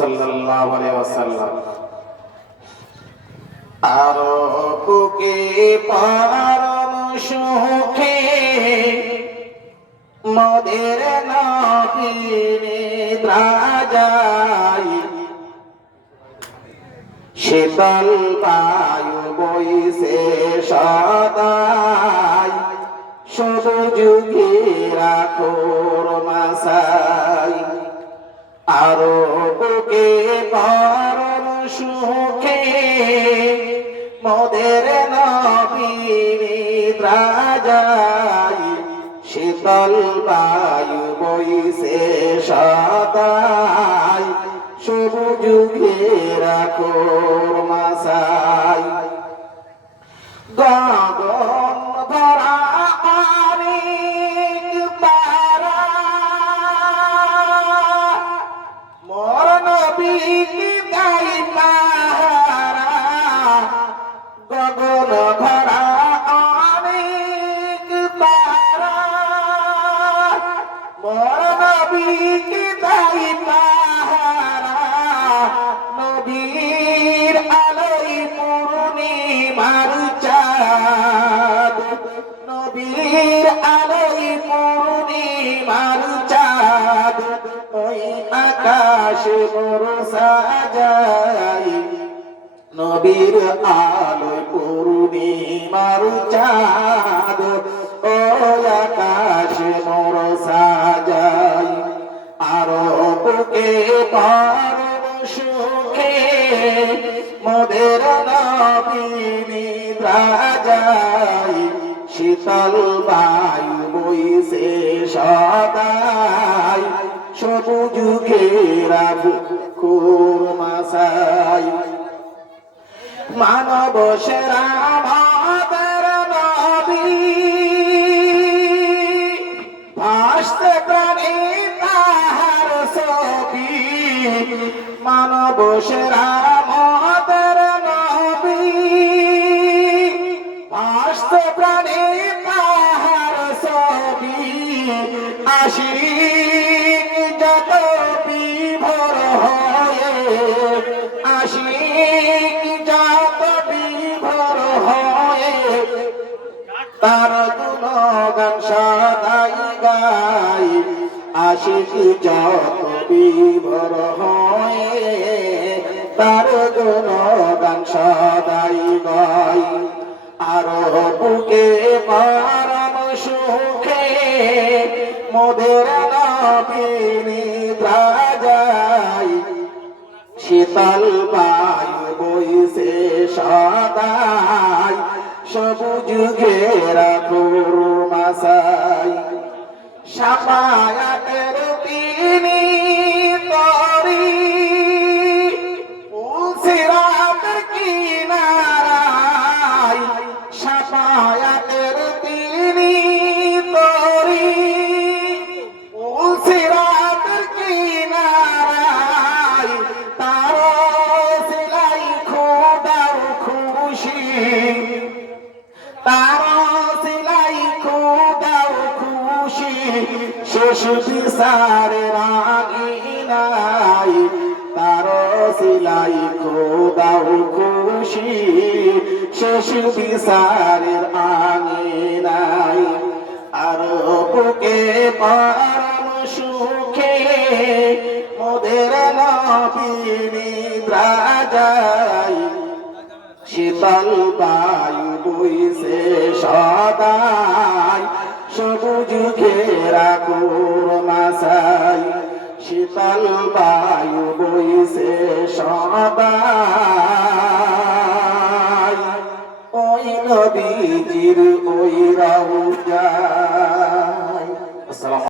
সাল্লাল্লাহু আলাইহি ওয়াসাল্লাম। আরো বুকে পরম সুখে মোদের নবীর নিদ্রায়, শীতল বায়ু বইছে সদাই, সবুজ ঘেরাখোর মাসাই। আরো বুকে পরম সুখে মোদের নবীর নিদ্রায়, শীতল বায়ু বইছে সদাই, সবুজ ঘেরাখোর মাসাই। গগন ভরা অনেক তারা মোর নবীকে দেয় পাহারা। গগন ভরা অনেক তারা মোর নবীকে দেয় পাহারা। নবীর আলোয় পূর্ণিমার চাঁদ, নবীর আলোয় পূর্ণিমার চাঁদ, ওই আকাশ মোর সাজাই। নবীর আলোয় পূর্ণিমার চাঁদ, ওই আকাশ মোর সাজাই। আরো বুকে পরম সুখে মোদের নবীর নিদ্রায়, শীতল বায়ু বইছে সদাই, সবুজ ঘেরাখোর মাসাই। মানব সেরা আমাদের নবী, ভাসতে প্রাণী তাহার ছবি। মানব সেরা আমাদের নবী, ভাসতে প্রাণী তাহার ছবি। আশিক যত বিভোর হয়ে, আশিক যত বিভোর হয়ে, তার গুণগান সদাই গাই। আশিক যত বিভোর হয়ে, তার গুণগান সদাই গাই। আরো বুকে পরম সুখে মোদের নবীর নিদ্রায়, শীতল বায়ু বইছে সদাই, সবুজ ঘেরাখোর মাসাই। সাফায়াতের তিনি তরি সিরাতের কিনারায়, সাফায়াতের তিনি তরি সিরাতের কিনারায়। তার সিলাই খোদার খুশি, তার সিলাই খোদার খুশি, শেষ বিচারের আঙিনায়। তার সিলাই খোদার খুশি, শেষ বিচারের আঙিনায়। আর বুকে পরম সুখে মোদের নবীর নিদ্রায়, শীতল বায়ু বইছে সদাই, সবুজ ঘেরাখোর মাসাই। শীতল বায়ু বইছে সদাই, ওই নবীজির ওই রওজায়।